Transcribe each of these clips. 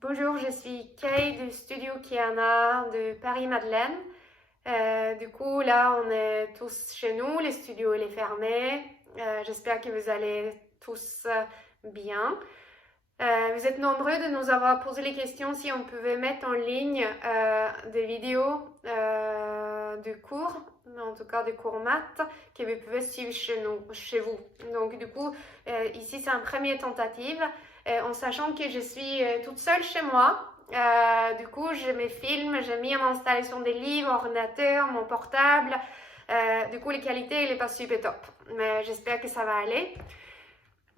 Bonjour, je suis Kay du studio Kiana de Paris-Madeleine. Du coup, là, on est tous chez nous, le studio il est fermé. J'espère que vous allez tous bien. Vous êtes nombreux de nous avoir posé les questions si on pouvait mettre en ligne des vidéos du cours, en tout cas des cours maths, que vous pouvez suivre chez vous. Donc, du coup, ici, c'est une première tentative. En sachant que je suis toute seule chez moi. Du coup, je me filme, j'ai mis en installation des livres, ordinateur, mon portable. Du coup, la qualité, elle n'est pas super top. Mais j'espère que ça va aller.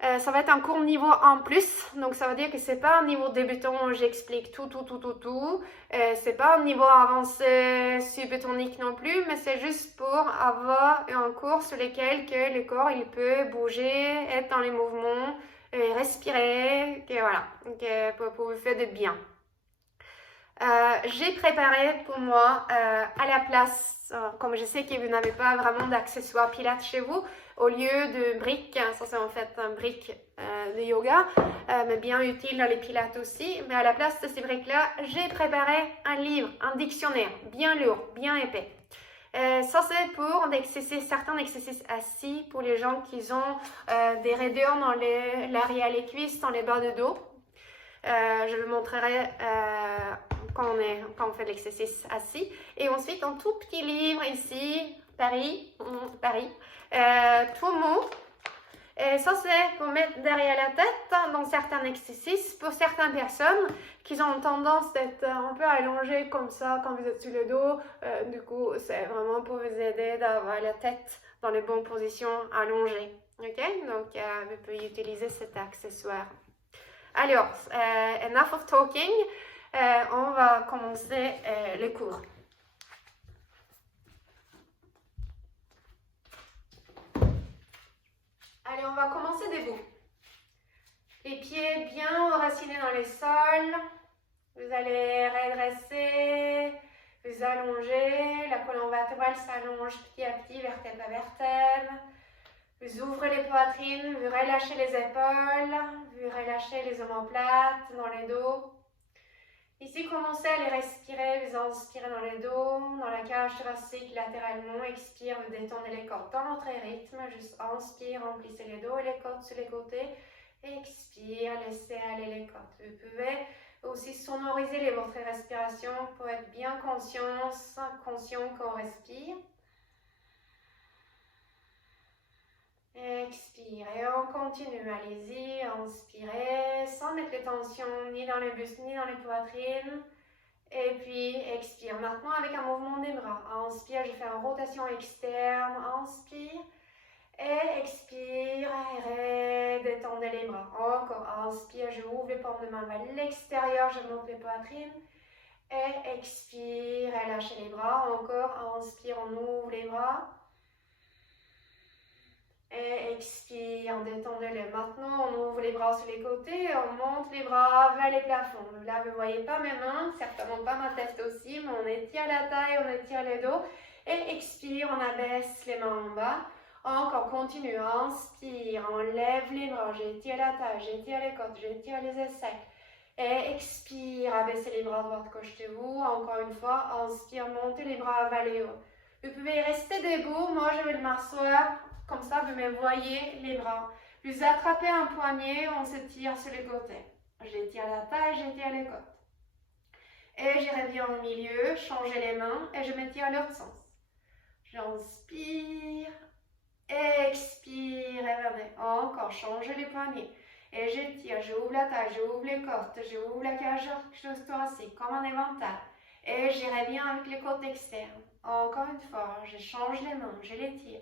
Ça va être un cours niveau 1+, donc ça veut dire que c'est pas un niveau débutant où j'explique tout. C'est pas un niveau avancé subtonique non plus, mais c'est juste pour avoir un cours sur lequel que le corps il peut bouger, être dans les mouvements, respirer, que voilà, pour vous faire du bien. J'ai préparé pour moi à la place, comme je sais que vous n'avez pas vraiment d'accessoires pilates chez vous, au lieu de briques, ça c'est en fait un brique de yoga, mais bien utile dans les pilates aussi, mais à la place de ces briques-là, j'ai préparé un livre, un dictionnaire, bien lourd, bien épais. Ça c'est pour certains exercices assis pour les gens qui ont des raideurs dans l'arrière les cuisses, dans les bas de dos. Je vous montrerai quand on fait l'exercice assis. Et ensuite, un tout petit livre ici, Paris, tout mou. Et ça, c'est pour mettre derrière la tête dans certains exercices. Pour certaines personnes qui ont tendance d'être un peu allongées comme ça quand vous êtes sur le dos, du coup, c'est vraiment pour vous aider d'avoir la tête dans les bonnes positions allongées. Ok? Donc, vous pouvez utiliser cet accessoire. Alors, enough of talking, on va commencer le cours. Allez, on va commencer debout. Les pieds bien enracinés dans le sol. Vous allez redresser, vous allonger. La colonne vertébrale s'allonge petit à petit, vertèbre à vertèbre. Vous ouvrez les poitrines, vous relâchez les épaules, vous relâchez les omoplates dans le dos. Ici, commencez à les respirer, vous inspirez dans le dos, dans la cage thoracique latéralement, expire, vous détendez les côtes dans votre rythme, juste inspire, remplissez les dos et les côtes sur les côtés, expire, laissez aller les côtes. Vous pouvez aussi sonoriser votre respiration pour être bien conscient qu'on respire. Expirez, on continue, allez-y, inspirez, sans mettre les tensions ni dans les buste ni dans les poitrines. Et puis expire. Maintenant avec un mouvement des bras. Inspire, je fais une rotation externe, inspire. Et expire, détendez les bras. Encore, inspire, je ouvre les paumes de main vers l'extérieur, je monte les poitrines. Et expire, relâchez les bras. Encore, inspire, on ouvre les bras. Et expire, détendez-les. Maintenant, on ouvre les bras sur les côtés, on monte les bras vers les plafonds. Là, vous ne voyez pas mes mains, certainement pas ma tête aussi, mais on étire la taille, on étire le dos. Et expire, on abaisse les mains en bas. Encore, continue, inspire, on lève les bras, j'étire la taille, j'étire les côtes, j'étire les aisselles. Et expire, abaissez les bras droite, gauche de vous. Encore une fois, inspire, montez les bras vers le haut. Vous pouvez rester debout, moi je vais m'asseoir. Comme ça, vous me voyez les bras. Vous attrapez un poignet, on se tire sur les côtés. J'étire la taille, j'étire les côtes. Et je reviens au milieu, changez les mains et je me tire à l'autre sens. J'inspire, expire, revenez. Encore, changez les poignets. Et je tire, j'ouvre la taille, j'ouvre les côtes, j'ouvre la cage thoracique comme un éventail. Et je reviens avec les côtes externes. Encore une fois, je change les mains, je les tire.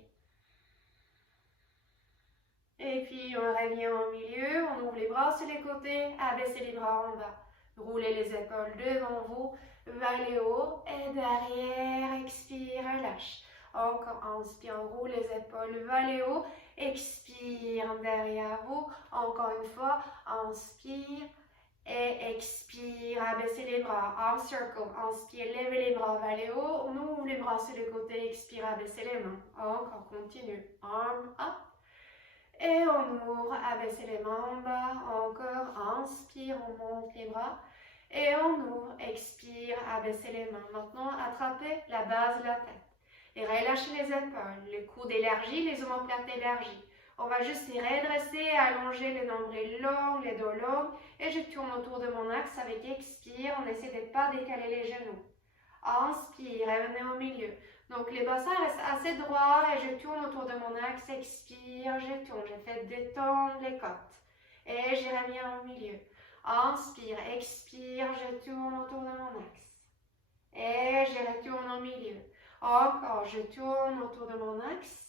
Et puis on revient au milieu, on ouvre les bras sur les côtés, abaissez les bras en bas. Roulez les épaules devant vous, vers le haut et derrière, expire, relâche. Encore, inspire, on roule les épaules vers le haut, expire derrière vous. Encore une fois, inspire et expire, abaissez les bras, arm circle. Inspire, levez les bras vers le haut, on ouvre les bras sur les côtés, expire, abaissez les mains. Encore, continue, arm up. Et on ouvre, abaissez les mains en bas, encore, inspire, on monte les bras. Et on ouvre, expire, abaissez les mains. Maintenant, attrapez la base de la tête. Et relâchez les épaules, les coudes élargis, les omoplates élargis. On va juste s'y redresser, allonger les nombrils longs, les dos longs. Et je tourne autour de mon axe avec expire. On essaie de ne pas décaler les genoux. Inspire, revenez au milieu. Donc les bassins restent assez droits et je tourne autour de mon axe. Expire, je tourne. Je fais détendre les côtes. Et je reviens au milieu. Inspire, expire, je tourne autour de mon axe. Et je retourne au milieu. Encore, je tourne autour de mon axe.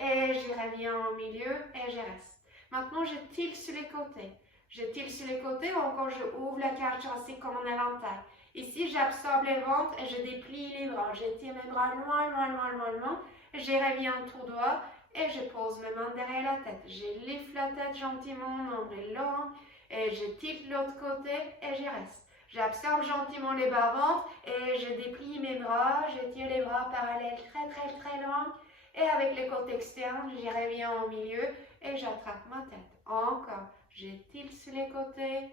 Et je reviens au milieu et je reste. Maintenant, je tire sur les côtés. Je tire sur les côtés ou encore je ouvre la cage thoracique comme un éventail. Ici, j'absorbe le ventre et je déplie les bras. Je tire mes bras loin, loin, loin, loin, loin. Je reviens tout droit et je pose mes mains derrière la tête. Je lifte la tête gentiment, nombril long. Et je tire de l'autre côté et je reste. J'absorbe gentiment les bas-ventres et je déplie mes bras. Je tire les bras parallèles très, très, très loin. Et avec les côtés externes, je reviens au milieu et j'attrape ma tête. Encore, je tire sur les côtés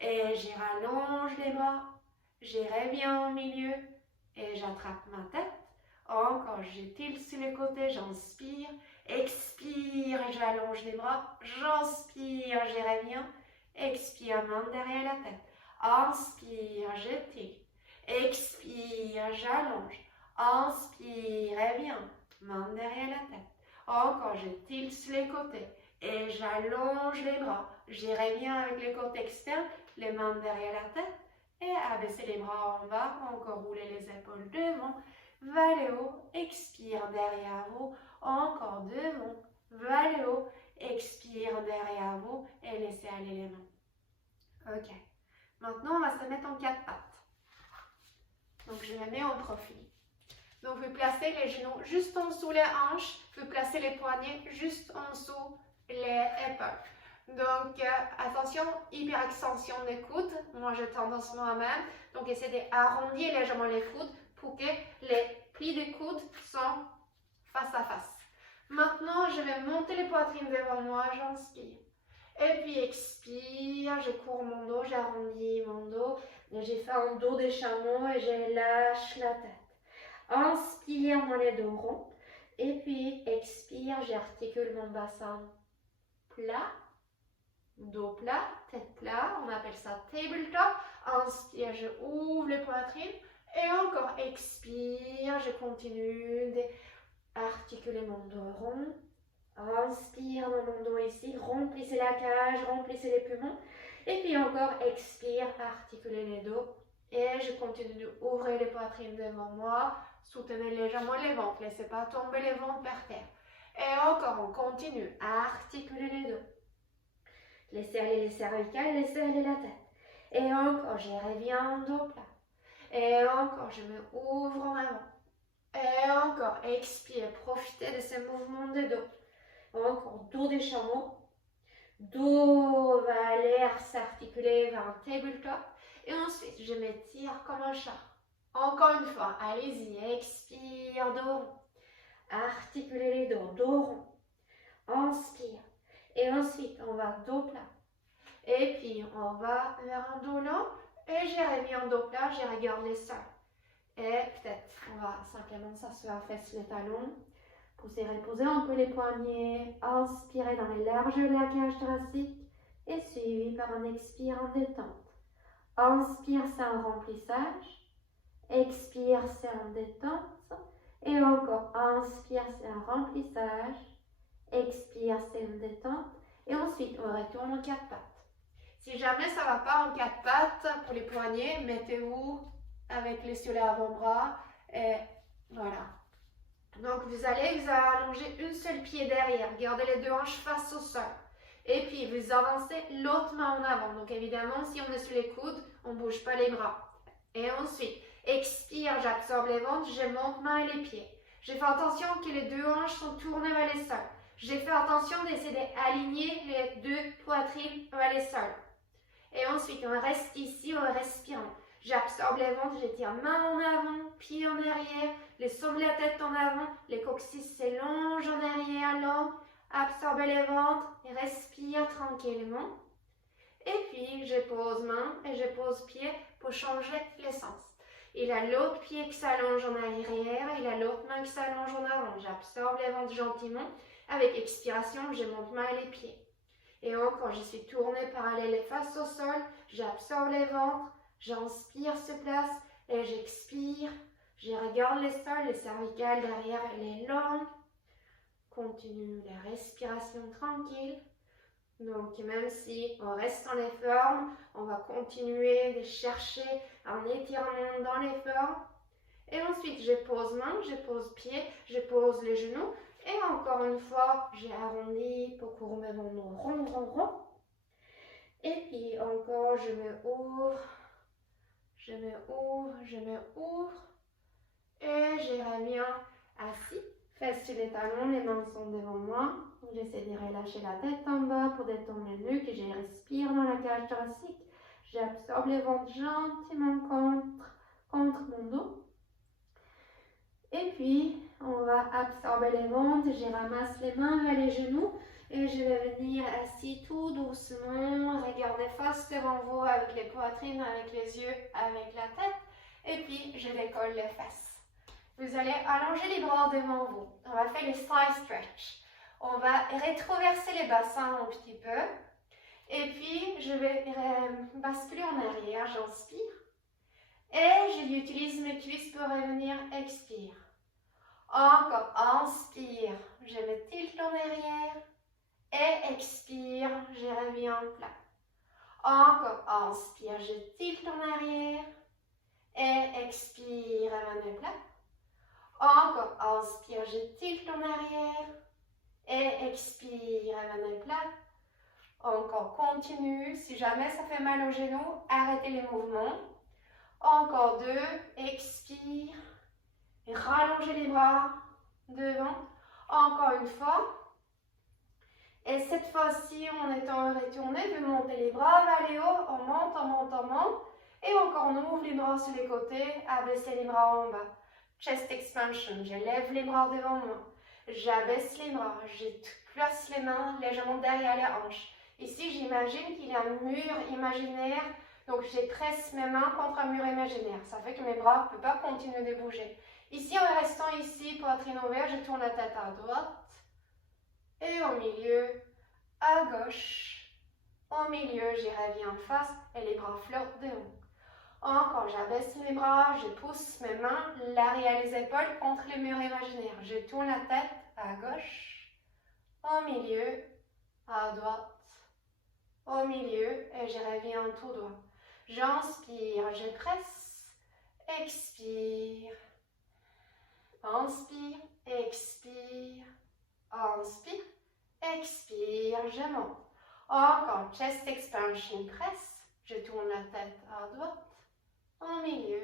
et je rallonge les bras. Je reviens au milieu et j'attrape ma tête. Encore, je tire sur les côtés, j'inspire, expire et j'allonge les bras. J'inspire, je reviens, expire, main derrière la tête. Inspire, je tire, expire, j'allonge. Inspire, reviens. Main derrière la tête. Encore, je tire sur les côtés et j'allonge les bras. Je reviens avec les côtés externes, les mains derrière la tête et abaisser les bras en bas. Encore rouler les épaules devant, vers le haut, expire derrière vous. Encore devant, vers le haut, expire derrière vous et laissez aller les mains. Ok. Maintenant, on va se mettre en quatre pattes. Donc, je me mets en profil. Donc, vous placez les genoux juste en dessous les hanches. Vous placez les poignets juste en dessous les épaules. Donc, attention, hyperextension des coudes. Moi, j'ai tendance moi-même. Donc, essayez d'arrondir légèrement les coudes pour que les plis des coudes sont face à face. Maintenant, je vais monter les poitrines devant moi. J'inspire. Et puis, expire. Je cours mon dos, j'arrondis mon dos. J'ai fait un dos de chameau et je lâche la tête. Inspire dans les dos ronds. Et puis, expire, j'articule mon bassin plat. Dos plat, tête plat. On appelle ça tabletop. Inspire, je ouvre les poitrines. Et encore, expire, je continue d'articuler mon dos rond. Inspire dans mon dos ici. Remplissez la cage, remplissez les poumons. Et puis encore, expire, articulez les dos. Et je continue d'ouvrir les poitrines devant moi. Soutenez légèrement les ventres. Laissez pas tomber les ventres par terre. Et encore, on continue à articuler les dos. Laissez aller les cervicales, laissez aller la tête. Et encore, je reviens en dos plat. Et encore, je me ouvre en avant. Et encore, expire, profitez de ces mouvements de dos. Encore, dos des chameaux. Dos va aller s'articuler vers un tabletop. Et ensuite, je m'étire comme un chat. Encore une fois, allez-y, expire, dos rond. Articulez les dos, dos rond. Inspire. Et ensuite, on va dos plat. Et puis, on va vers un dos long. Et j'ai remis en dos plat, je regarde les sols. Et peut-être, on va simplement s'asseoir, fesses les talons. Poussez, reposez un peu les poignets. Inspirez dans les larges de la cage thoracique. Et suivi par un expire en détente. Inspire, c'est un remplissage. Expire, c'est en détente. Et encore, inspire, c'est un remplissage. Expire, c'est une détente. Et ensuite, on retourne en quatre pattes. Si jamais ça ne va pas en quatre pattes, pour les poignets, mettez-vous avec les sur les avant-bras. Et voilà. Donc, vous allez allonger une seule pied derrière. Gardez les deux hanches face au sol. Et puis, vous avancez l'autre main en avant. Donc, évidemment, si on est sur les coudes, on ne bouge pas les bras. Et ensuite, expire, j'absorbe les ventres, je monte main et les pieds. J'ai fait attention que les deux hanches sont tournées vers les sols. J'ai fait attention d'essayer d'aligner les deux poitrines vers les sols. Et ensuite, on reste ici en respirant. J'absorbe les ventres, j'étire main en avant, pied en arrière, les sommets de la tête en avant, les coccyx s'élongent en arrière, long. Absorbez les ventres et respire tranquillement. Et puis, je pose main et je pose pied pour changer le sens. Il a l'autre pied qui s'allonge en arrière, il a l'autre main qui s'allonge en avant. J'absorbe le ventre gentiment. Avec expiration, je monte main et les pieds. Et encore, je suis tournée parallèle et face au sol. J'absorbe le ventre, j'inspire sur place et j'expire. Je regarde le sol, le cervical derrière, elle est longue. Continue la respiration tranquille. Donc, même si on reste en effort, on va continuer de chercher un étirement dans l'effort. Et ensuite, je pose main, je pose pied, je pose les genoux. Et encore une fois, j'ai arrondi pour courber mon dos rond, rond, rond. Et puis encore, je me ouvre, je me ouvre, je me ouvre. Et je reviens assis. Fesses sur les talons, les mains sont devant moi. J'essaie de relâcher la tête en bas pour détendre le nuque et je respire dans la cage thoracique. J'absorbe le ventre gentiment contre mon dos. Et puis, on va absorber les ventres. Je ramasse les mains vers les genoux et je vais venir assis tout doucement. Regardez face devant vous avec les poitrines, avec les yeux, avec la tête. Et puis, je décolle les fesses. Vous allez allonger les bras devant vous. On va faire les side stretch. On va rétroverser les bassins un petit peu. Et puis, je vais basculer en arrière. J'inspire. Et j'utilise mes cuisses pour revenir. Expire. Encore. Inspire. Je me tilte en arrière. Et expire. Je reviens plat. Encore. Inspire. Je tilte en arrière. Et expire. Revenez plat. Encore, inspire, je tilte en arrière et expire, revenez plat. Encore, continue. Si jamais ça fait mal aux genoux, arrêtez les mouvements. Encore 2, expire. Et rallongez les bras devant. Encore une fois. Et cette fois-ci, en étant retourné, vous montez les bras vers les hauts. On monte, on monte, on monte. Et encore, on ouvre les bras sur les côtés, abaissez les bras en bas. Chest expansion, je lève les bras devant moi, j'abaisse les bras, je place les mains légèrement derrière les hanches. Ici, j'imagine qu'il y a un mur imaginaire, donc je presse mes mains contre un mur imaginaire. Ça fait que mes bras ne peuvent pas continuer de bouger. Ici, en restant ici, poitrine ouverte, je tourne la tête à droite et au milieu, à gauche. Au milieu, je reviens en face et les bras flottent devant. Encore, j'abaisse les bras, je pousse mes mains, l'arrière des épaules contre le mur imaginaire. Je tourne la tête à gauche, au milieu, à droite, au milieu et je reviens tout droit. J'inspire, je presse, expire, inspire, expire, inspire, expire, je monte. Encore, chest expansion, presse, je tourne la tête à droite. Au milieu,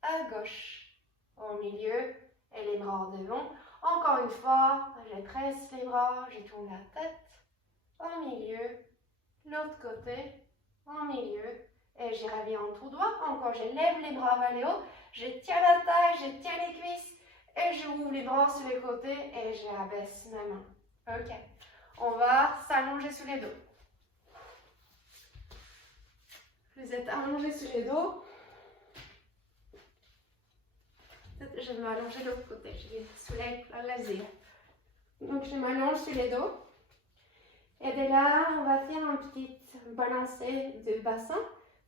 à gauche, au milieu et les bras devant. Encore une fois, je presse les bras, je tourne la tête, au milieu, l'autre côté, au milieu et je reviens tout droit. Encore, je lève les bras vers le haut, je tiens la taille, je tiens les cuisses et je ouvre les bras sur les côtés et je abaisse mes mains. Ok, on va s'allonger sur les dos. Vous êtes allongés sur les dos. Je vais m'allonger de l'autre côté, j'ai le soleil plein les yeux. Donc je m'allonge sur les dos. Et de là, on va faire un petit balancé de bassin.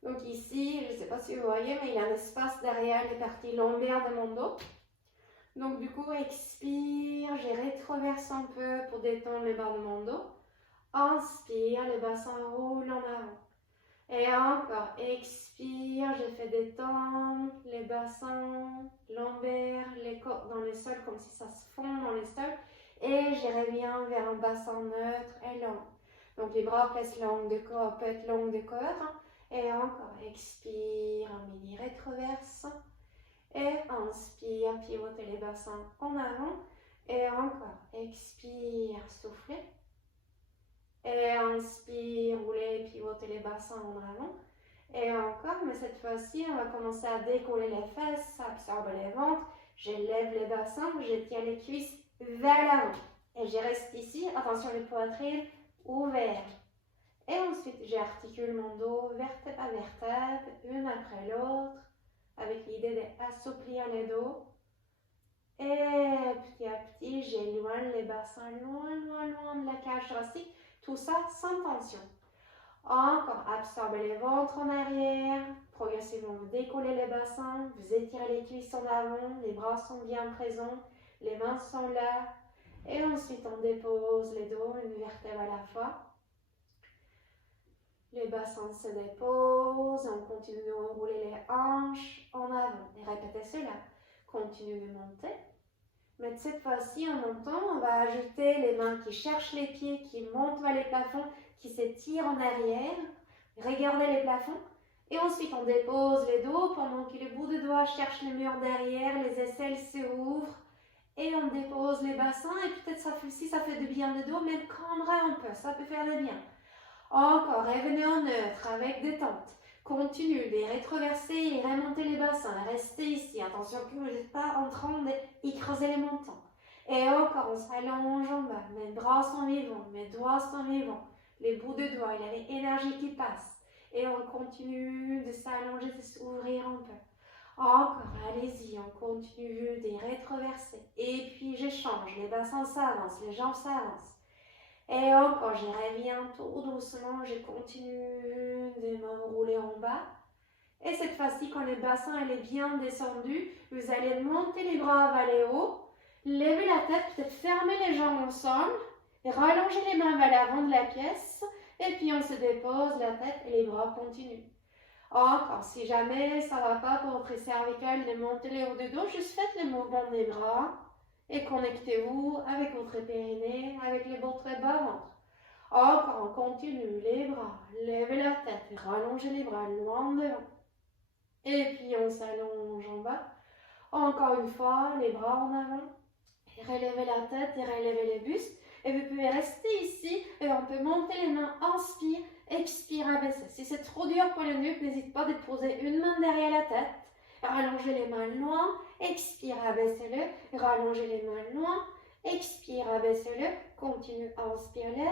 Donc ici, je ne sais pas si vous voyez, mais il y a un espace derrière les parties lombaires de mon dos. Donc du coup, expire, je rétroverse un peu pour détendre le bas de mon dos. Inspire, le bassin roule en avant. Et encore, expire, je fais détendre les bassins lombaires, les côtes dans le sol, comme si ça se fond dans le sol. Et je reviens vers un bassin neutre et long. Donc les bras restent longs de corps, peut être longs de corps. Et encore, expire, mini rétroverse. Et inspire, pivotez les bassins en avant. Et encore, expire, soufflez. Et inspire, roulez, pivotez les bassins en avant. Et encore, mais cette fois-ci, on va commencer à décoller les fesses, absorber les ventres. Je lève les bassins, je tiens les cuisses vers l'avant. Et je reste ici, attention les poitrines ouvertes. Et ensuite, j'articule mon dos vertèbre à vertèbre, une après l'autre, avec l'idée d'assouplir le dos. Et petit à petit, j'éloigne les bassins loin, loin, loin de la cage thoracique. Tout ça sans tension. Encore, absorbez le ventre en arrière. Progressivement, vous décollez les bassins. Vous étirez les cuisses en avant. Les bras sont bien présents. Les mains sont là. Et ensuite, on dépose les dos, une vertèbre à la fois. Les bassins se déposent. On continue de rouler les hanches en avant. Et répétez cela. Continuez de monter. Mais cette fois-ci, en montant, on va ajouter les mains qui cherchent les pieds, qui montent vers les plafonds, qui s'étirent en arrière. Regardez les plafonds. Et ensuite, on dépose les dos pendant que le bout de doigt cherche le mur derrière, les aisselles s'ouvrent. Et on dépose les bassins. Et peut-être si ça fait du bien de dos, même cambrez un peu, ça peut faire du bien. Encore, revenez en neutre avec détente. Continuez de rétroverser et remonter les bassins. Restez ici. Attention que vous n'êtes pas en train d'y creuser les montants. Et encore, on s'allonge en bas. Mes bras sont vivants, mes doigts sont vivants. Les bouts de doigts, il y a l'énergie qui passe. Et on continue de s'allonger, de s'ouvrir un peu. Encore, allez-y, on continue de rétroverser. Et puis, je change. Les bassins s'avancent, les jambes s'avancent. Et encore, je reviens tout doucement, je continue de m'enrouler en bas. Et cette fois-ci, quand le bassin est bien descendu, vous allez monter les bras vers le haut, lever la tête, peut-être fermer les jambes ensemble, et rallonger les mains vers l'avant de la pièce, et puis on se dépose la tête et les bras continuent. Encore, si jamais ça ne va pas pour votre cervicale de monter le haut du dos, juste faites le mouvement des bras. Et connectez-vous avec votre périnée, avec votre bas-ventre. Encore, on continue les bras, levez la tête, rallongez les bras loin devant. Et puis on s'allonge en bas. Encore une fois, les bras en avant. Relevez la tête et relevez les bustes. Et vous pouvez rester ici et on peut monter les mains. Inspire, expire, abaisser. Si c'est trop dur pour le nuque, n'hésitez pas à déposer une main derrière la tête. Rallongez les mains loin, expire, abaissez-le, rallongez les mains loin, expire, abaissez-le, continue, inspire-le,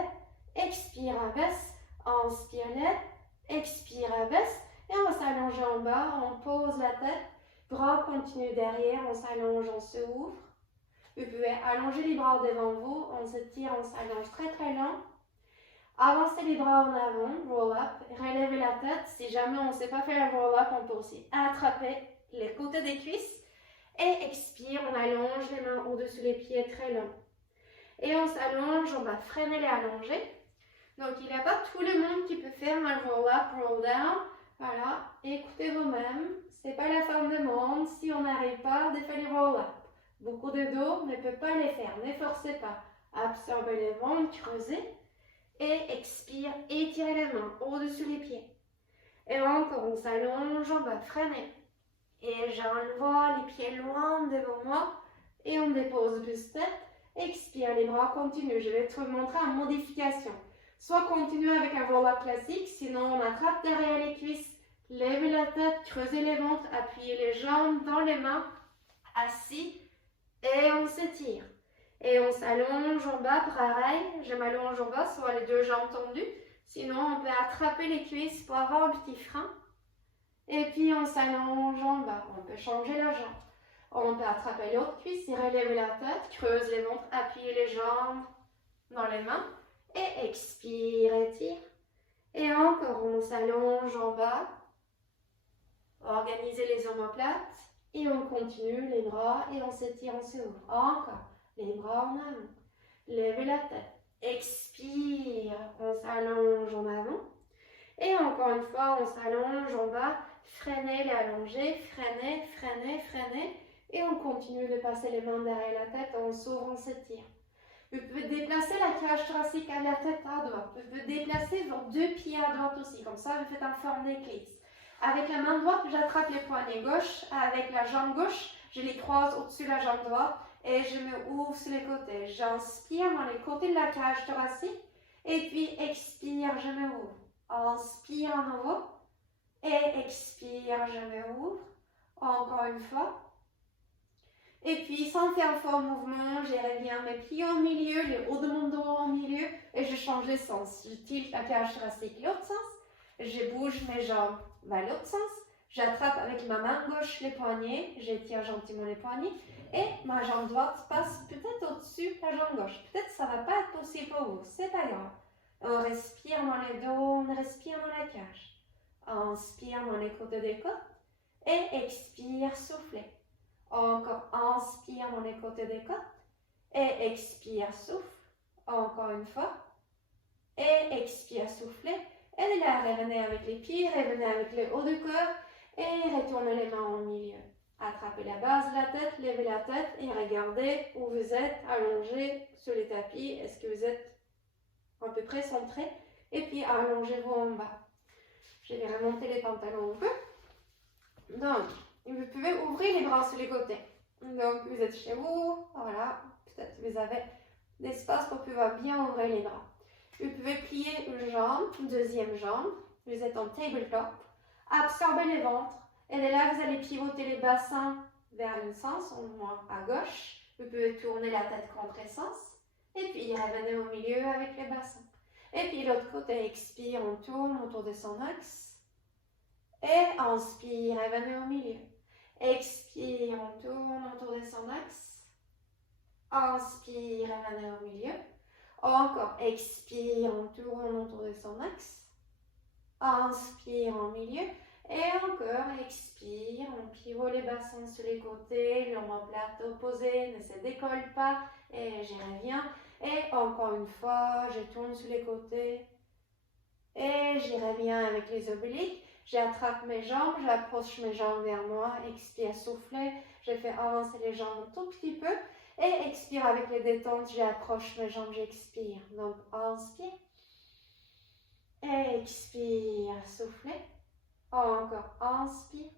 expire, abaisse, inspire-le, expire, abaisse, et on s'allonge en bas, on pose la tête, bras continuent derrière, on s'allonge, on se ouvre. Vous pouvez allonger les bras devant vous, on se tire, on s'allonge très très lent. Avancez les bras en avant, roll up, relevez la tête. Si jamais on ne sait pas faire un roll up, on peut aussi attraper les côtés des cuisses. Et expire, on allonge les mains au-dessus des pieds très long. Et on s'allonge, on va freiner les allongés. Donc il n'y a pas tout le monde qui peut faire un roll up, roll down. Voilà, écoutez vous-même, ce n'est pas la fin du monde si on n'arrive pas à faire les roll up. Beaucoup de dos ne peut pas les faire, ne forcez pas. Absorbez les ventres, creusez. Et expire, étirez les mains au-dessus des pieds. Et encore, on s'allonge, on va freiner. Et j'envoie les pieds loin devant moi. Et on dépose plus tête. Expire, les bras continuent. Je vais te montrer en modification. Soit continuer avec un roll-up classique, sinon on attrape derrière les cuisses, levez la tête, creusez les ventres, appuyez les jambes dans les mains, assis, et on s'étire. Et on s'allonge en bas, pareil, je m'allonge en bas, soit les deux jambes tendues. Sinon, on peut attraper les cuisses pour avoir un petit frein. Et puis, on s'allonge en bas. On peut changer la jambe. On peut attraper l'autre cuisse et relever la tête, creuse les ventres, appuyer les jambes dans les mains. Et expire, étire. Et encore, on s'allonge en bas. Organisez les omoplates. Et on continue les bras et on s'étire, on s'ouvre. Encore. Les bras en avant. Levez la tête. Expire. On s'allonge en avant. Et encore une fois, on s'allonge en bas. Freinez les allongés. Freinez, freinez, freinez. Et on continue de passer les mains derrière la tête. On s'ouvre, on s'étire. Vous pouvez déplacer la cage thoracique à la tête à droite. Vous pouvez déplacer vos deux pieds à droite aussi. Comme ça, vous faites un forme d'éclipse. Avec la main droite, j'attrape les poignets gauche. Avec la jambe gauche, je les croise au-dessus de la jambe droite. Et je me ouvre sur les côtés. J'inspire dans les côtés de la cage thoracique. Et puis expire, je me ouvre. Inspire à nouveau. Et expire, je me ouvre. Encore une fois. Et puis, sans faire fort mouvement, je reviens mes pieds au milieu, le haut de mon dos au milieu, et je change de sens. Je tilte la cage thoracique l'autre sens, je bouge mes jambes vers l'autre sens, j'attrape avec ma main gauche les poignets, j'étire gentiment les poignets, et ma jambe droite passe peut-être au-dessus de la jambe gauche. Peut-être que ça ne va pas être possible pour vous, c'est pas grave. On respire dans le dos, on respire dans la cage. Inspire dans les côtés des côtes, et expire, soufflez. Encore inspire dans les côtés des côtes et expire, souffle. Encore une fois. Et expire, soufflez. Et là, revenez avec les pieds, revenez avec le haut du corps et retournez les mains au milieu. Attrapez la base de la tête, levez la tête et regardez où vous êtes allongé sur le tapis. Est-ce que vous êtes à peu près centré? Et puis allongez-vous en bas. Je vais remonter les pantalons un peu. Donc, vous pouvez ouvrir les bras sur les côtés. Donc, vous êtes chez vous, voilà, peut-être vous avez l'espace pour pouvoir bien ouvrir les bras. Vous pouvez plier une jambe, une deuxième jambe, vous êtes en tabletop, absorbez le ventre, et de là, vous allez pivoter les bassins vers un sens, au moins à gauche. Vous pouvez tourner la tête contre le sens, et puis revenez au milieu avec les bassins. Et puis l'autre côté, expire, on tourne autour de son axe, et inspire, revenez au milieu. Expire, on tourne autour de son axe. Inspire, revenez au milieu. Encore, expire, on tourne autour de son axe. Inspire en milieu. Et encore, expire, on pivote les bassins sur les côtés, l'omoplate opposée ne se décolle pas. Et je reviens. Et encore une fois, je tourne sur les côtés. Et je reviens avec les obliques. J'attrape mes jambes, j'approche mes jambes vers moi, expire, souffler, je fais avancer les jambes un tout petit peu et expire avec les détentes, j'approche mes jambes, j'expire. Donc inspire, expire, souffler, encore inspire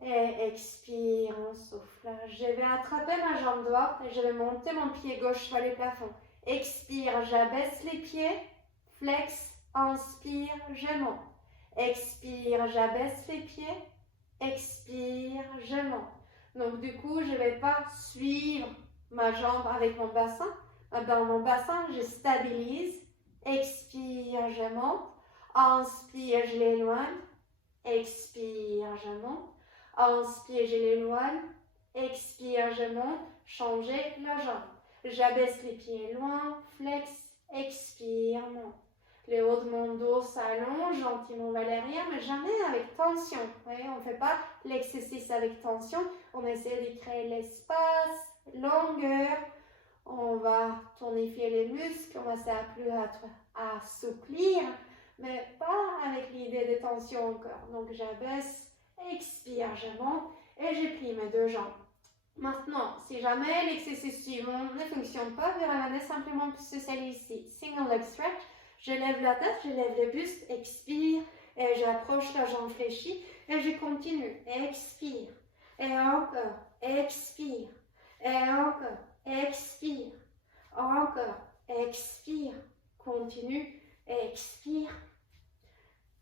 et expire, on souffle. Je vais attraper ma jambe droite et je vais monter mon pied gauche vers le plafond. Expire, j'abaisse les pieds, flex, inspire, je monte. Expire, j'abaisse les pieds. Expire, je monte. Donc du coup, je ne vais pas suivre ma jambe avec mon bassin. Dans mon bassin, je stabilise. Expire, je monte. Inspire, je l'éloigne. Expire, je monte. Inspire, je l'éloigne. Expire, je monte. Changez la jambe. J'abaisse les pieds loin. Flex. Expire, monte. Le haut de mon dos s'allonge gentiment vers l'arrière, mais jamais avec tension. Oui, on ne fait pas l'exercice avec tension. On essaie de créer l'espace, longueur. On va tonifier les muscles, on va s'appeler à assouplir, mais pas avec l'idée de tension encore. Donc j'abaisse, expire, je monte et je plie mes deux jambes. Maintenant, si jamais l'exercice suivant ne fonctionne pas, vous revenez simplement sur celle-ci. Single leg stretch. Je lève la tête, je lève le buste, expire, et j'approche la jambe fléchie, et je continue, expire, et encore, expire, et encore, expire, encore, expire, continue, expire.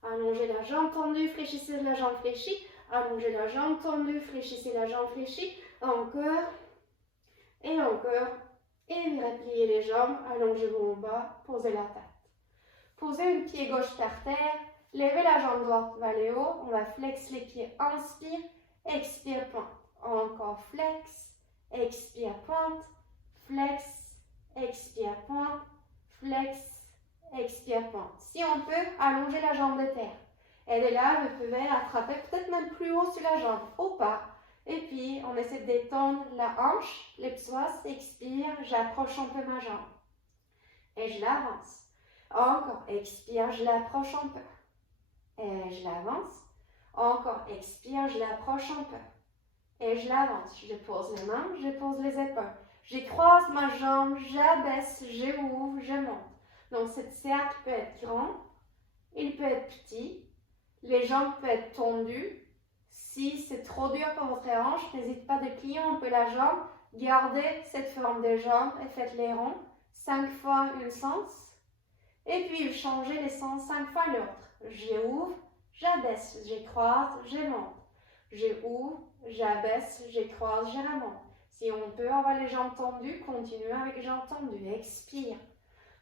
Allongez la jambe tendue, fléchissez la jambe fléchie, allongez la jambe tendue, fléchissez la jambe fléchie, encore, et encore, et vous repliez les jambes, allongez-vous en bas, posez la tête. Posez le pied gauche par terre, levez la jambe droite vers le haut, on va flex les pieds, inspire, expire, pointe. Encore flex, expire, pointe, flex, expire, pointe, flex, expire, pointe. Si on peut, allongez la jambe de terre. Et de là, vous pouvez attraper peut-être même plus haut sur la jambe, au pas. Et puis, on essaie de détendre la hanche, les psoas, expire, j'approche un peu ma jambe. Et je l'avance. Encore, expire, je l'approche un peu. Et je l'avance. Encore, expire, je l'approche un peu. Et je l'avance. Je pose les mains, je pose les épaules. Je croise ma jambe, j'abaisse, je ouvre, je monte. Donc, cette cercle peut être grand, il peut être petit. Les jambes peuvent être tendues. Si c'est trop dur pour votre hanche, n'hésitez pas de plier un peu la jambe. Gardez cette forme de jambe et faites-les ronds. 5 fois un sens. Et puis, changez les sens 5 fois l'autre. Je ouvre, j'abaisse, je croise, je monte. Je ouvre, j'abaisse, je croise, je remonte. Si on peut avoir les jambes tendues, continue avec les jambes tendues. Expire.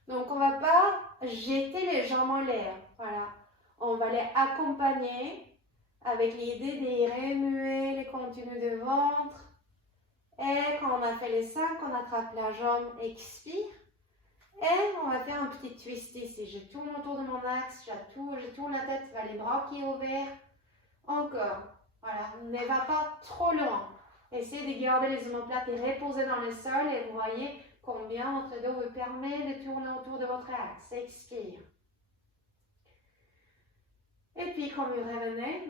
Donc, on ne va pas jeter les jambes en l'air. Voilà. On va les accompagner avec l'idée de remuer les contenus de ventre. Et quand on a fait les 5, on attrape la jambe, expire. Et on va faire un petit twist ici. Je tourne autour de mon axe, je tourne la tête vers les bras qui sont ouverts. Encore. Voilà, ne va pas trop loin. Essayez de garder les omoplates et reposer dans le sol et vous voyez combien votre dos vous permet de tourner autour de votre axe. Expire. Et puis quand vous revenez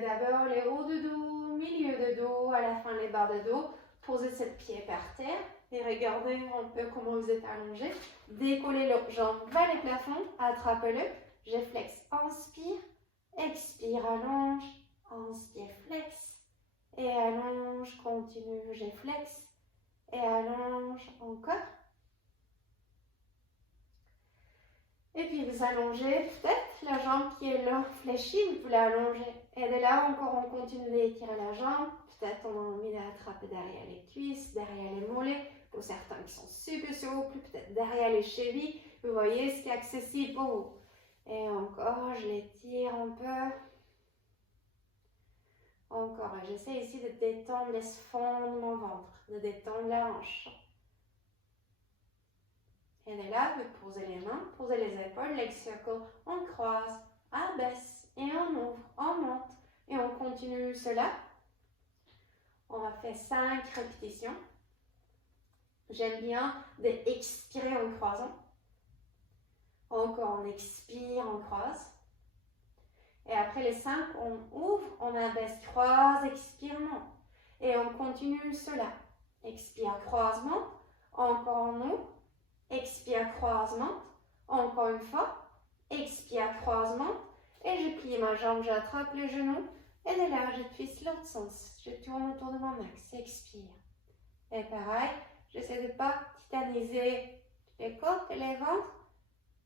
d'abord les hauts de dos, milieu de dos, à la fin les bas de dos. Posez cette pied par terre et regardez un peu comment vous êtes allongé. Décollez les jambes vers le plafond, attrapez-le. Je flexe, inspire, expire, allonge, inspire, flexe. Et allonge, continue, je flexe. Et allonge encore. Et puis vous allongez peut-être la jambe qui est là, fléchie, vous pouvez l'allonger. Et de là encore, on continue d'étirer la jambe. Peut-être on a envie d'attraper derrière les cuisses, derrière les mollets. Pour certains qui sont super souples, peut-être derrière les chevilles. Vous voyez ce qui est accessible pour vous. Et encore, je l'étire un peu. Encore, j'essaie ici de détendre les fondre mon ventre, de détendre la hanche. Et de là, vous posez les mains, posez les épaules, leg circle, on croise, abaisse et on ouvre, on monte et on continue cela. On va faire 5 répétitions. J'aime bien d'expirer en croisant. Encore, on expire, on croise. Et après les 5, on ouvre, on abaisse, croise, expire, monte. Et on continue cela. Expire, croisement. Encore on ouvre. Expire, croisement. Encore une fois. Expire, croisement. Et je plie ma jambe, j'attrape le genou. Et de là, je twiste l'autre sens. Je tourne autour de mon axe. Expire. Et pareil, j'essaie de ne pas titaniser les côtes et les ventres.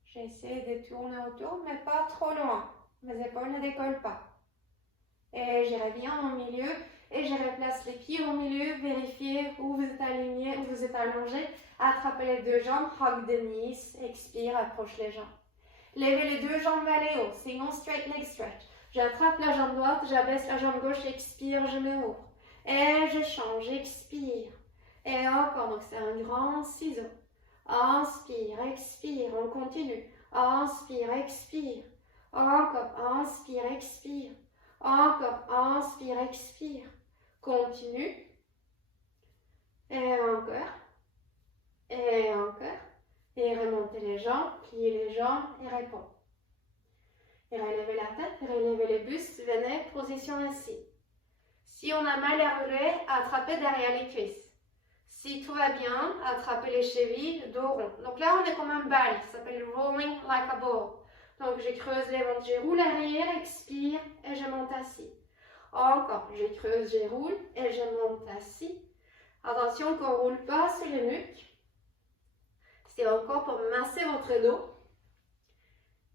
J'essaie de tourner autour, mais pas trop loin. Mes épaules ne décollent pas. Et je reviens au milieu et je replace les pieds au milieu. Vérifiez où vous êtes aligné, où vous êtes allongé. Attrapez les deux jambes, hug the knees, expire, approche les jambes. Levez les deux jambes vers les hauts, single straight leg stretch. J'attrape la jambe droite, j'abaisse la jambe gauche, expire, je me ouvre. Et je change, expire. Et encore, donc c'est un grand ciseau. Inspire, expire, on continue. Inspire, expire. Encore, inspire, expire. Encore, inspire, expire. Continue. Et encore. Et encore. Et remontez les jambes, pliez les jambes et répondez. Et relevez la tête, relevez les bustes, venez, position assis. Si on a mal élevé, attrapez derrière les cuisses. Si tout va bien, attrapez les chevilles, dos rond. Donc là, on est comme un bal, ça s'appelle rolling like a ball. Donc je creuse les ventres, je roule arrière, expire et je monte assis. Encore, je creuse, je roule et je monte assis. Attention qu'on ne roule pas sur les nuques. C'est encore pour masser votre dos.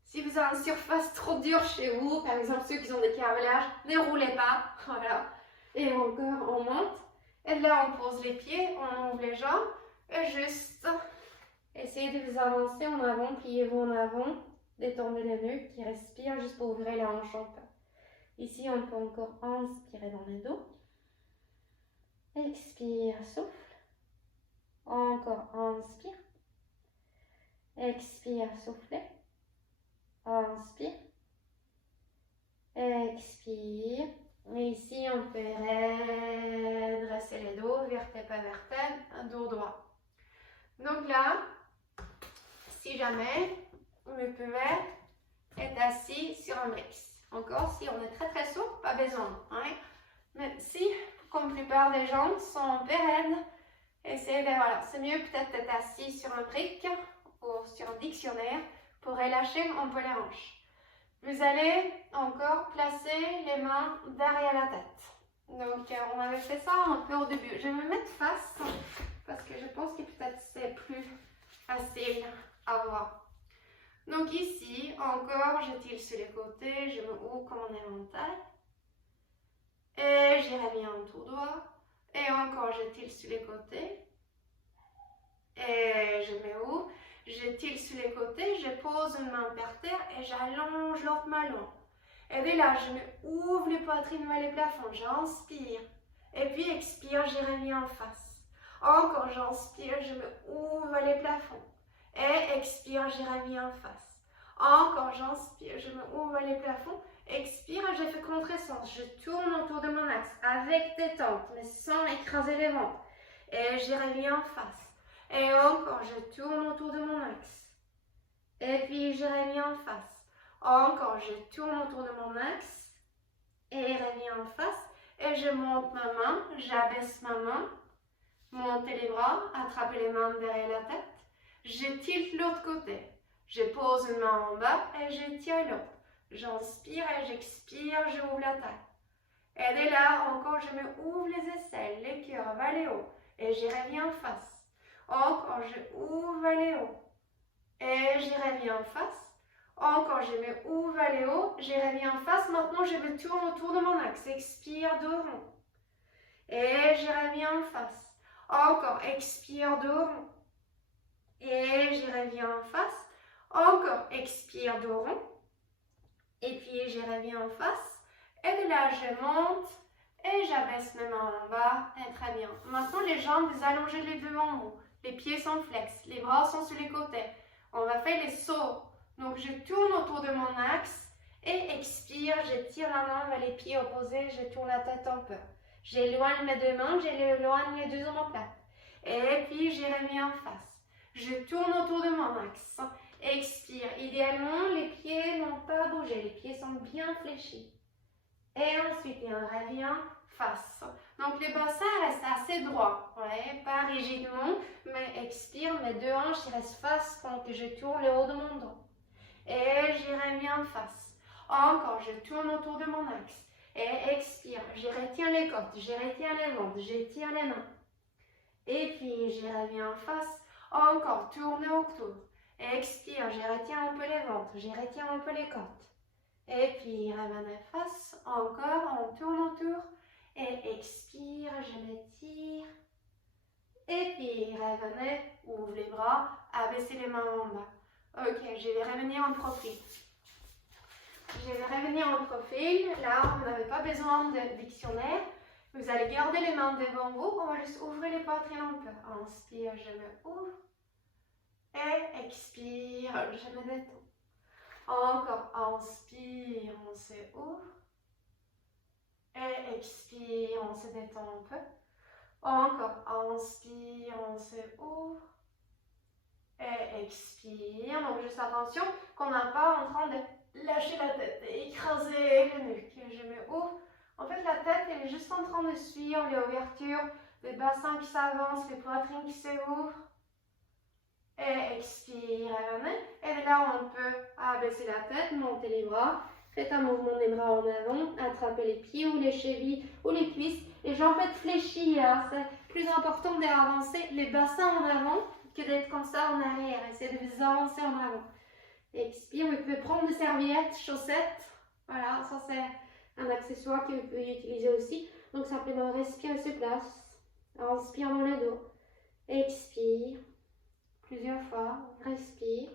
Si vous avez une surface trop dure chez vous, par exemple ceux qui ont des carrelages, ne roulez pas. Voilà. Et encore, on monte. Et là, on pose les pieds, on ouvre les jambes. Et juste, essayez de vous avancer en avant, pliez-vous en avant. Détendez les nuques, qui respirent juste pour ouvrir la hanche un peu. Ici, on peut encore inspirer dans le dos. Expire, souffle. Encore, inspire. Expire, soufflez. Inspire. Expire. Et ici, on peut redresser les dos, vertèbre à vertèbre, un dos droit. Donc là, si jamais vous pouvez être assis sur un brick. Encore, si on est très très souple, pas besoin. Hein? Mais si, comme la plupart des gens sont un peu raides, essayez de, voilà, c'est mieux peut-être d'être assis sur un brick ou sur un dictionnaire pour relâcher un peu la hanche. Vous allez encore placer les mains derrière la tête. Donc, on avait fait ça un peu au début. Je vais me mettre face parce que je pense que peut-être c'est plus facile à voir. Donc ici, encore, je tire sur les côtés, je me ouvre comme un éventail. Et je reviens tout droit. Et encore, je tire sur les côtés. Et je me ouvre. Je tire sur les côtés, je pose une main par terre et j'allonge l'autre main loin. Et dès là, je me ouvre les poitrines vers les plafonds. J'inspire. Et puis expire, je reviens en face. Encore, j'inspire, je me ouvre vers les plafonds. Et expire, je reviens en face. Encore, j'inspire, je me ouvre vers les plafonds. Expire, je fais contresens. Je tourne autour de mon axe avec détente, mais sans écraser les ventres. Et je reviens en face. Et encore, je tourne autour de mon axe. Et puis, je reviens en face. Encore, je tourne autour de mon axe. Et reviens en face. Et je monte ma main, j'abaisse ma main. Montez les bras, attrapez les mains derrière la tête. Je tilte l'autre côté. Je pose une main en bas et je tiens l'autre. J'inspire et j'expire, j'ouvre la taille. Et dès là, encore, je me ouvre les aisselles, les cœurs vers les hauts. Et je reviens en face. Encore, je ouvre vers les hauts. Et je reviens en face. Encore, je me ouvre vers les hauts. Je reviens en face. Maintenant, je me tourne autour de mon axe. Expire, dos rond. Et je reviens en face. Encore, expire, dos rond. Et je reviens en face. Encore, expire, dos rond. Et puis, je reviens en face. Et de là, je monte. Et j'abaisse mes mains en bas. Et très bien. Maintenant, les jambes, vous allongez les deux en haut. Les pieds sont flex, les bras sont sur les côtés. On va faire les sauts. Donc, je tourne autour de mon axe et expire. Je tire la main vers les pieds opposés. Je tourne la tête un peu. J'éloigne mes deux mains. J'éloigne les deux omoplates. Et puis, je reviens en face. Je tourne autour de mon axe. Expire. Idéalement, les pieds n'ont pas bougé. Les pieds sont bien fléchis. Et ensuite, on revient face. Donc, les bassins restent assez droits, ouais, pas rigidement, mais expire, mes deux hanches restent face pendant que je tourne le haut de mon dos. Et j'y reviens en face. Encore, je tourne autour de mon axe. Et expire, je retiens les côtes, je retiens les ventres, je tire les mains. Et puis, je reviens en face. Encore, tourne autour. Expire, je retiens un peu les ventres, je retiens un peu les côtes. Et puis, revenez face. Encore, on tourne autour. Et expire, je m'étire. Et puis, revenez, ouvre les bras, abaissez les mains en bas. Ok, je vais revenir en profil. Je vais revenir en profil. Là, vous n'avez pas besoin de dictionnaire. Vous allez garder les mains devant vous. On va juste ouvrir les poitrines un peu. Inspire, je me ouvre. Et expire, je me détends. Encore, inspire, on se ouvre. Et expire, on se détend un peu. Encore, inspire, on se ouvre. Et expire. Donc, juste attention qu'on n'a pas en train de lâcher la tête et écraser le nuque. Je me ouvre. En fait, la tête, elle est juste en train de suivre les ouvertures, les bassins qui s'avancent, les poitrines qui s'ouvrent. Et expire, et de là on peut abaisser la tête, monter les bras, faites un mouvement des bras en avant, attrapez les pieds ou les chevilles ou les cuisses, les jambes peuvent être fléchies, hein. C'est plus important d'avancer les bassins en avant que d'être comme ça en arrière, essayez de vous avancer en avant. Expire, vous pouvez prendre des serviettes, chaussettes, voilà, ça c'est un accessoire que vous pouvez utiliser aussi, donc simplement respire sur place, inspire dans le dos, expire. Plusieurs fois, respire.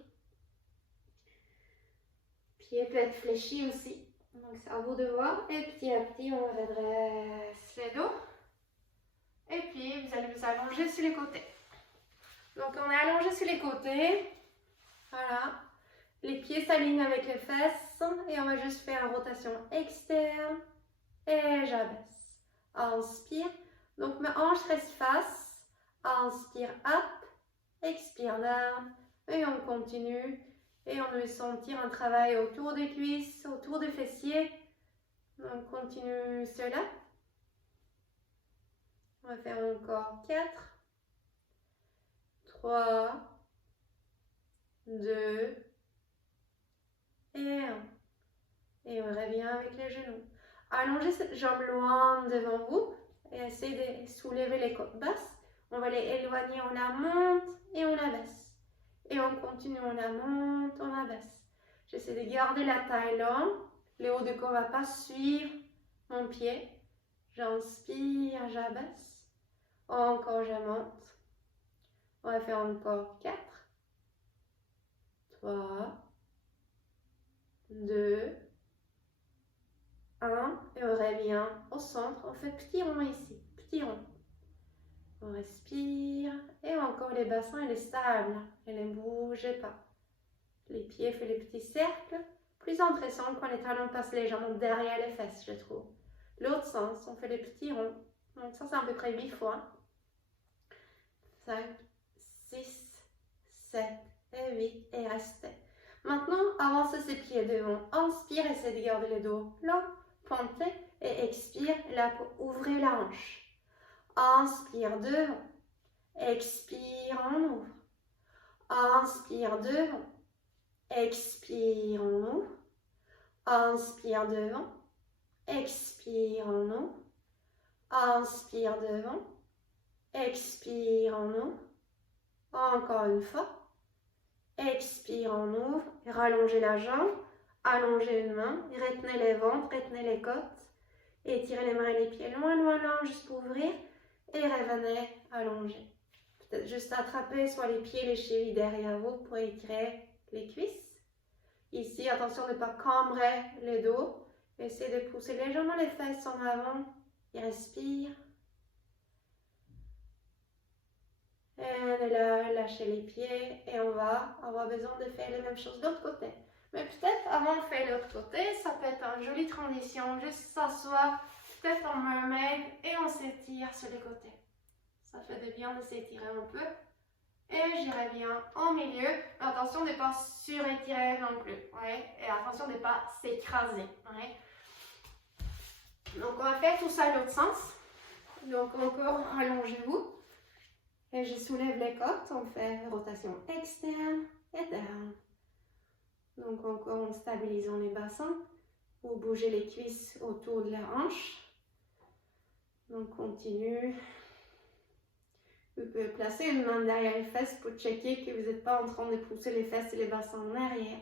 Pied peut être fléchi aussi, donc c'est à vous de voir. Et petit à petit, on redresse les dos. Et puis, vous allez vous allonger sur les côtés. Donc, on est allongé sur les côtés. Voilà. Les pieds s'alignent avec les fesses. Et on va juste faire une rotation externe. Et j'abaisse. Inspire. Donc, mes hanches restent face. Inspire, up. Expire down, et on continue, et on veut sentir un travail autour des cuisses, autour des fessiers. On continue cela. On va faire encore 4, 3, 2, et 1. Et on revient avec les genoux. Allongez cette jambe loin devant vous, et essayez de soulever les côtes basses. On va les éloigner, on la monte et on la baisse. Et on continue, on la monte, on la baisse. J'essaie de garder la taille là. Le haut de corps ne va pas suivre mon pied. J'inspire, j'abaisse. Encore, je monte. On va faire encore 4, 3, 2, 1. Et on revient au centre. On fait petit rond ici. Petit rond. On respire. Et encore les bassins, il est stable. Et ne bougez pas. Les pieds font les petits cercles. Plus intéressant quand les talons passent légèrement derrière les fesses, je trouve. L'autre sens, on fait les petits ronds. Donc ça, c'est à peu près 8 fois. 5, 6, 7 et 8. Et restez. Maintenant, avancez ses pieds devant. Inspire, essayez de garder le dos plat, pointé. Et expire, là pour ouvrir la hanche. Inspire devant. Expire, on ouvre. Inspire devant. Expire, on ouvre. Inspire devant. Expire, on ouvre. Inspire devant. Expire, on ouvre. Encore une fois. Expire, on ouvre. Rallongez la jambe. Allongez une main. Retenez les ventres, retenez les côtes. Étirez les mains et les pieds loin, loin, loin, juste pour ouvrir. Et revenez allonger. Peut-être juste attraper soit les pieds, les chevilles derrière vous pour étirer les cuisses. Ici, attention de ne pas cambrer le dos. Essayez de pousser légèrement les fesses en avant. Et respire. Et de là, lâchez les pieds. Et on va avoir besoin de faire les mêmes choses de l'autre côté. Mais peut-être avant de faire l'autre côté, ça peut être une jolie transition. Juste s'asseoir, peut-être en mermaid et on s'étire sur les côtés. Ça fait du bien de s'étirer un peu. Et j'irai bien au milieu. Attention de ne pas surétirer non plus. Ouais. Et attention de ne pas s'écraser. Ouais. Donc on va faire tout ça à l'autre sens. Donc encore allongez-vous. Et je soulève les côtes. On fait rotation externe et down. Donc encore en stabilisant les bassins. Vous bougez les cuisses autour de la hanche. Donc continue. Vous pouvez placer une main derrière les fesses pour checker que vous n'êtes pas en train de pousser les fesses et les bassins en arrière.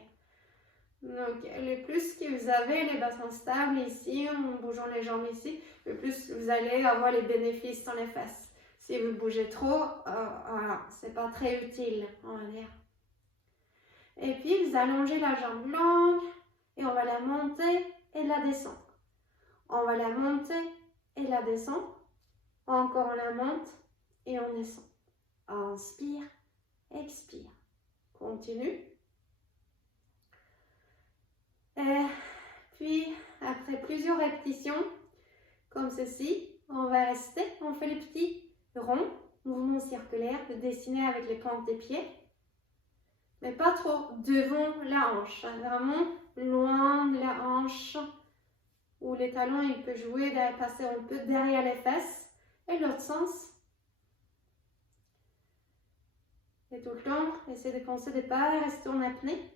Donc, le plus que vous avez les bassins stables ici, en bougeant les jambes ici, le plus vous allez avoir les bénéfices dans les fesses. Si vous bougez trop, voilà, c'est pas très utile, on va dire. Et puis, vous allongez la jambe longue et on va la monter et la descendre. On va la monter et la descendre. Encore on la monte. Et on descend. Inspire, expire. Continue. Et puis, après plusieurs répétitions, comme ceci, on va rester. On fait les petits ronds, mouvements circulaires, de dessiner avec les plantes des pieds. Mais pas trop devant la hanche. Vraiment loin de la hanche. Où les talons, il peut jouer, passer un peu derrière les fesses. Et l'autre sens. Et tout le long, essayez de penser des pas, rester en apnée.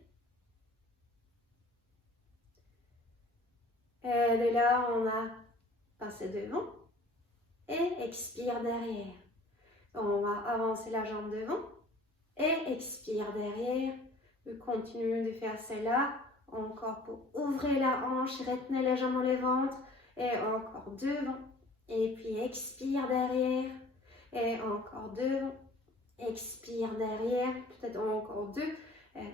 Et de là, on a passé devant. Et expire derrière. On va avancer la jambe devant. Et expire derrière. Vous continuez de faire cela. Encore pour ouvrir la hanche, retenez les jambes dans le ventre. Et encore devant. Et puis expire derrière. Et encore devant. Expire derrière, peut-être encore 2.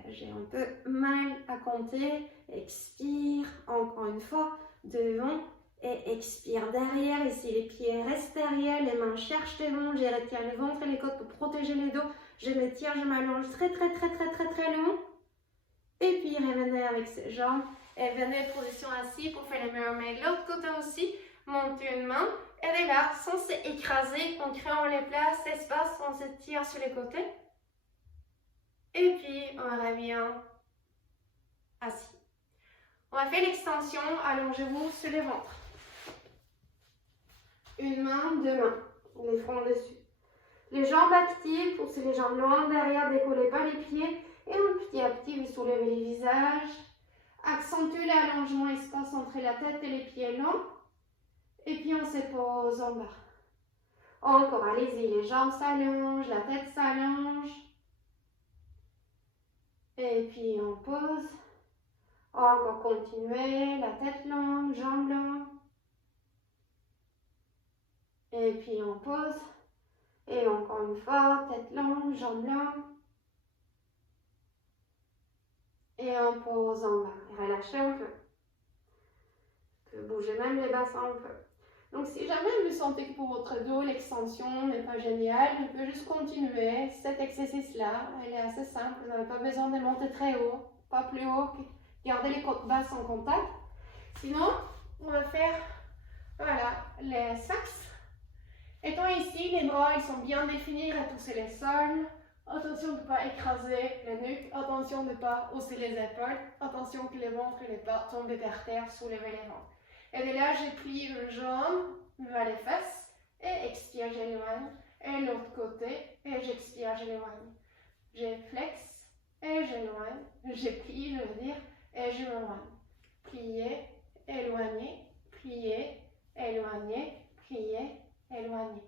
J'ai un peu mal à compter. Expire, encore une fois, devant. Et expire derrière. Ici, les pieds restent derrière, les mains cherchent devant. Je retiens le ventre et les côtes pour protéger les dos. Je m'étire, je m'allonge très long. Et puis, revenez avec ses jambes. Et venez position assise pour faire les mermaids. L'autre côté aussi, montez une main. Et de là, sans s'écraser, en créant les places, espace, on se tire sur les côtés. Et puis, on revient assis. On va faire l'extension, allongez-vous sur le ventre. Une main, 2 mains, les fronts dessus. Les jambes actives, poussez les jambes loin derrière, décollez pas les pieds. Et petit à petit, vous soulevez les visages. Accentuez l'allongement, espace entre la tête et les pieds longs. Et puis on se pose en bas. Encore, allez-y, les jambes s'allongent, la tête s'allonge. Et puis on pose. Encore continuez, la tête longue, jambes longues. Et puis on pose. Et encore une fois, tête longue, jambes longues. Et on pose en bas. Et relâchez un peu. Vous pouvez bouger même les bassins un peu. Donc si jamais vous sentez que pour votre dos, l'extension n'est pas géniale, vous pouvez juste continuer cet exercice-là. Elle est assez simple, vous n'avez pas besoin de monter très haut, pas plus haut. Gardez les côtes basses en contact. Sinon, on va faire, voilà, les sacs. Étant ici, les bras ils sont bien définis, repousser les sols. Attention de ne pas écraser la nuque, attention de ne pas hausser les épaules, attention que les ventres et les pas tombent par terre, soulevez les ventres. Et de là, je plie une jambe vers les fesses et expire, j'éloigne. Et l'autre côté, et j'expire, j'éloigne. Je flex et j'éloigne. Je plie, je veux dire, et je m'éloigne. Plier, éloigner, plier, éloigner, plier, éloigner.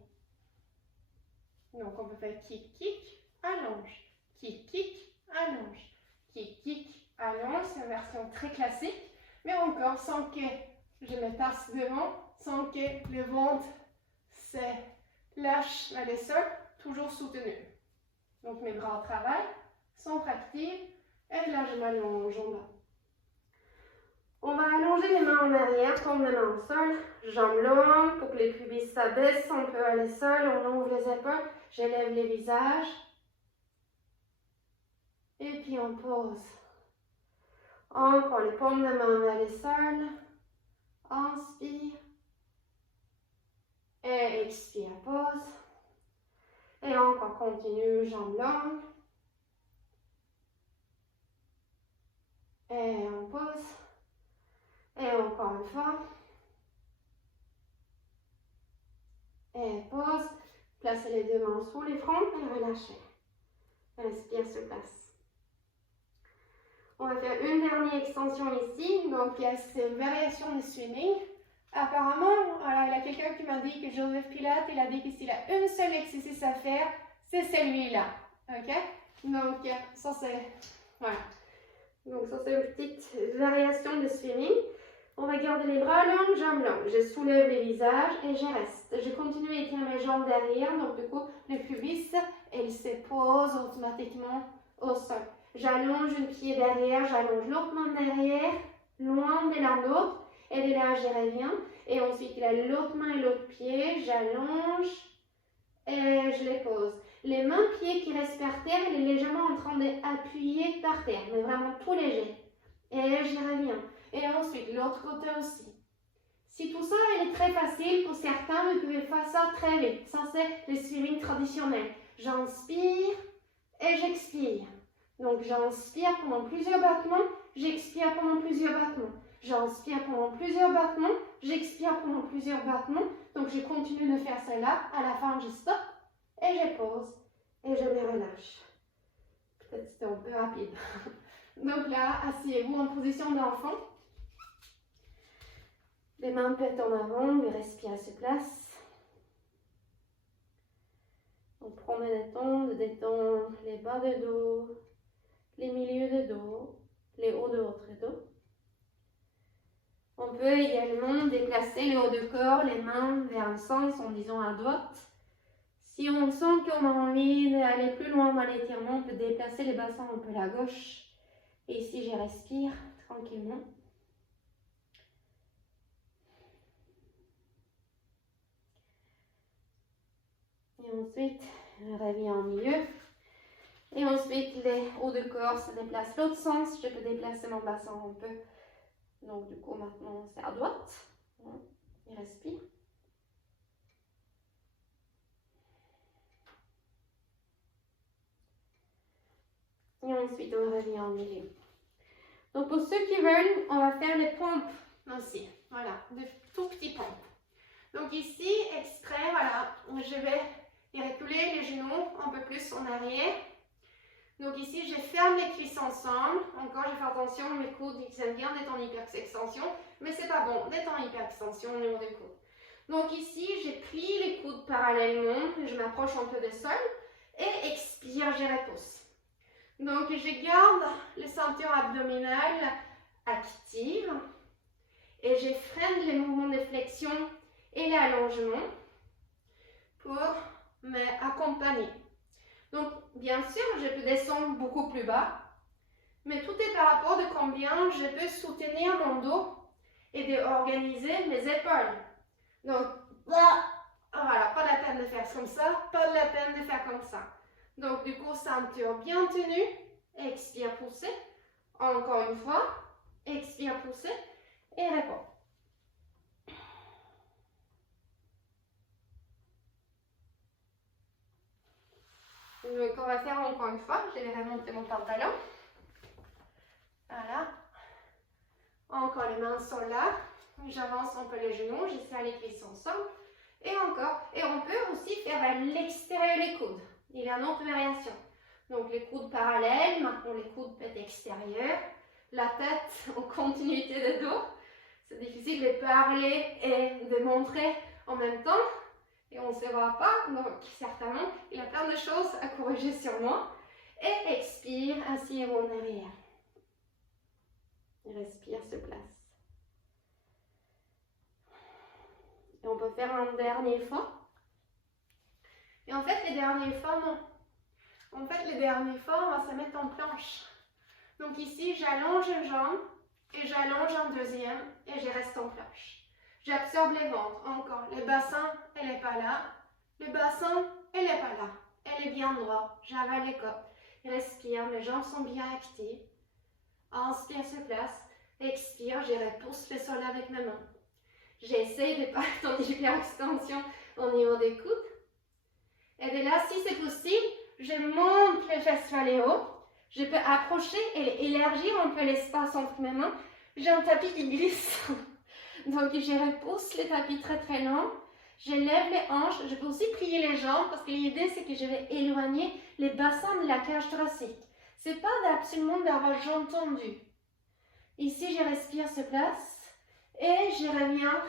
Donc on peut faire kick, kick, allonge. Kick, kick, allonge. Kick, kick, allonge. C'est une version très classique, mais encore sans que je me tasse devant, sans que le ventre se lâche vers le sol, toujours soutenu. Donc mes bras travaillent, centre actif, et là je m'allonge en bas. On va allonger les mains en arrière, tombe les mains au sol, jambes longues pour que les pubis s'abaissent, on peut aller sol, on ouvre les épaules, j'élève les visages. Et puis on pose. Encore les paumes de main vers le sol. Inspire. Et expire, pose. Et encore continue, jambes longues. Et on pose. Et encore une fois. Et pose. Placez les deux mains sous les fronts et relâchez. Respire sur place. On va faire une dernière extension ici. Donc, il y a cette variation de swimming. Apparemment, alors, il y a quelqu'un qui m'a dit que Joseph Pilates, il a dit que s'il a un seul exercice à faire, c'est celui-là. OK? Donc, ça c'est... Voilà. Donc, ça c'est une petite variation de swimming. On va garder les bras longs, jambes longues. Je soulève les visages et je reste. Je continue à étirer mes jambes derrière. Donc, du coup, le pubis, il se pose automatiquement au sol. J'allonge une pied derrière, j'allonge l'autre main derrière, loin de l'un l'autre. Et de là, je reviens. Et ensuite, l'autre main et l'autre pied, j'allonge et je les pose. Les mains-pieds qui restent par terre, il est légèrement en train d'appuyer par terre, mais vraiment tout léger. Et j'y reviens. Et ensuite, l'autre côté aussi. Si tout ça est très facile, pour certains, vous pouvez faire ça très vite. Ça, c'est le swimming traditionnel. J'inspire et j'expire. Donc, j'inspire pendant plusieurs battements, j'expire pendant plusieurs battements. J'inspire pendant plusieurs battements, j'expire pendant plusieurs battements. Donc, je continue de faire cela. À la fin, je stoppe et je pose et je me relâche. Peut-être c'était un peu rapide. Donc là, asseyez-vous en position d'enfant. Les mains peut-être en avant, vous respirez sur place. On prend le temps de détendre les bas de dos, les milieux de dos, les hauts de votre dos. On peut également déplacer le haut du corps, les mains vers un sens en disant à droite. Si on sent qu'on a envie d'aller plus loin dans l'étirement, on peut déplacer les bassins un peu à gauche. Et ici, je respire tranquillement. Et ensuite, je reviens au milieu. Et ensuite, les hauts de corps se déplacent l'autre sens. Je peux déplacer mon bassin un peu. Donc, du coup, maintenant, c'est à droite. Et respire. Et ensuite, on revient au milieu. Donc, pour ceux qui veulent, on va faire les pompes aussi. Voilà, de tout petits pompes. Donc, ici, extrait, voilà, je vais reculer les genoux un peu plus en arrière. Donc ici, je ferme les cuisses ensemble. Encore, je fais attention, mes coudes, ils aiment bien d'être en hyper-extension, mais c'est pas bon d'être en hyper-extension au niveau des coudes. Donc ici, je plie les coudes parallèlement, je m'approche un peu du sol et expire, je repousse. Donc je garde le ceinture abdominale active et je freine les mouvements de flexion et l'allongement. pour m'accompagner. Donc, bien sûr, je peux descendre beaucoup plus bas, mais tout est par rapport de combien je peux soutenir mon dos et d'organiser mes épaules. Donc, voilà, pas la peine de faire comme ça, pas la peine de faire comme ça. Donc, du coup, ceinture bien tenue, expire, pousser. Encore une fois, expire, pousser et réponds. Donc, on va faire encore une fois. Je vais remonter mon pantalon. Voilà. Encore, les mains sont là. J'avance un peu les genoux. J'essaie les cuisses ensemble. Et encore. Et on peut aussi faire à l'extérieur les coudes. Il y a une autre variation. Donc, les coudes parallèles. Maintenant, les coudes peut être extérieurs. La tête en continuité de dos. C'est difficile de parler et de montrer en même temps. Et on ne se voit pas, donc certainement, il y a plein de choses à corriger sur moi. Et expire, asseyez-vous en arrière. Respire, se place. Et on peut faire un dernier fois. Et en fait, les derniers fois, non. En fait, les derniers fois, on va se mettre en planche. Donc ici, j'allonge une jambe et j'allonge un deuxième et je reste en planche. J'absorbe les ventres, encore. Le bassin, elle n'est pas là. Le bassin, elle n'est pas là. Elle est bien droite. J'avale les côtes. Respire, mes jambes sont bien actives. Inspire, se place. Expire, je repousse le sol avec mes mains. J'essaie de ne pas être en hyperextension au niveau des coudes. Et de là, si c'est possible, je monte les fesses vers les hauts. Je peux approcher et élargir un peu l'espace entre mes mains. J'ai un tapis qui glisse. Donc, je repousse le tapis très très long. Je lève les hanches. Je peux aussi plier les jambes parce que l'idée, c'est que je vais éloigner les bassins de la cage thoracique. Ce n'est pas absolument d'avoir jambes tendues. Ici, je respire, se place. Et je reviens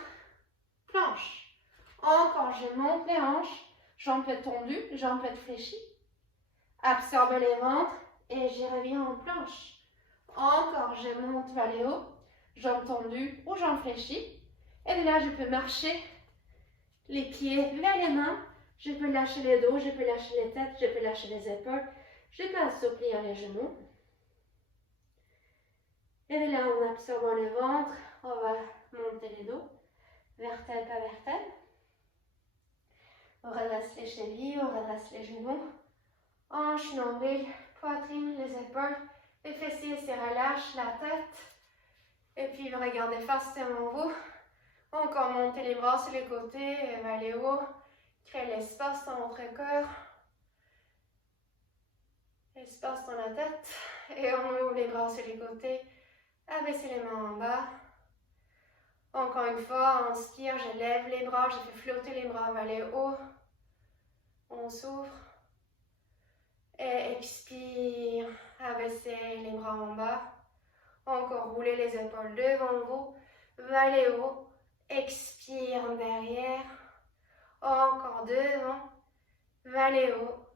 planche. Encore, je monte les hanches. Jambes tendues, jambes fléchies. Absorbe les ventres et je reviens en planche. Encore, je monte vers les hauts. Jambes tendues ou jambes fléchies. Et de là, je peux marcher les pieds vers les mains. Je peux lâcher les dos, je peux lâcher les têtes, je peux lâcher les épaules. Je peux assouplir les genoux. Et de là, en absorbant le ventre, on va monter les dos. Vertèbre par vertèbre. On redresse les chevilles, on redresse les genoux. Hanches, nombril, poitrine, les épaules. Les fessiers se relâchent, la tête. Et puis, regardez face devant vous. Encore monter les bras sur les côtés et vers les hauts. Créer l'espace dans votre corps. Espace dans la tête. Et on ouvre les bras sur les côtés. Abaissez les mains en bas. Encore une fois, inspire, je lève les bras, je fais flotter les bras vers les hauts. On s'ouvre. Et expire, abaissez les bras en bas. Encore rouler les épaules devant vous, vers les hauts. Expire derrière. Encore devant, vers les hauts.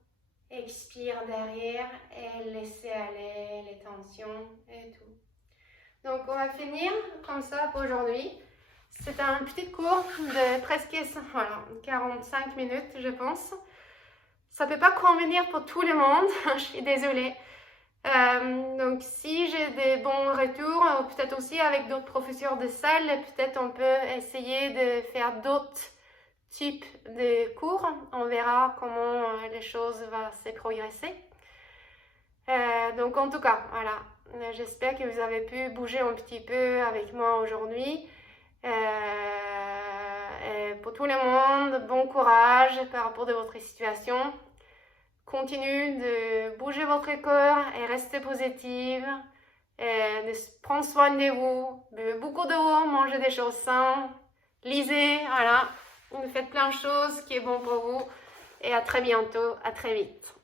Expire derrière et laissez aller les tensions et tout. Donc on va finir comme ça pour aujourd'hui. C'est un petit cours de presque 45 minutes, je pense. Ça ne peut pas convenir pour tout le monde, je suis désolée. Donc si j'ai des bons retours, ou peut-être aussi avec d'autres professeurs de salle, peut-être on peut essayer de faire d'autres types de cours. On verra comment les choses vont se progresser. Donc en tout cas, voilà. J'espère que vous avez pu bouger un petit peu avec moi aujourd'hui. Pour tout le monde, bon courage par rapport à votre situation. Continuez de bouger votre corps et restez positive. De prendre soin de vous. Buvez beaucoup d'eau, mangez des choses saines. Lisez, voilà. Faites plein de choses qui est bon pour vous. Et à très bientôt, à très vite.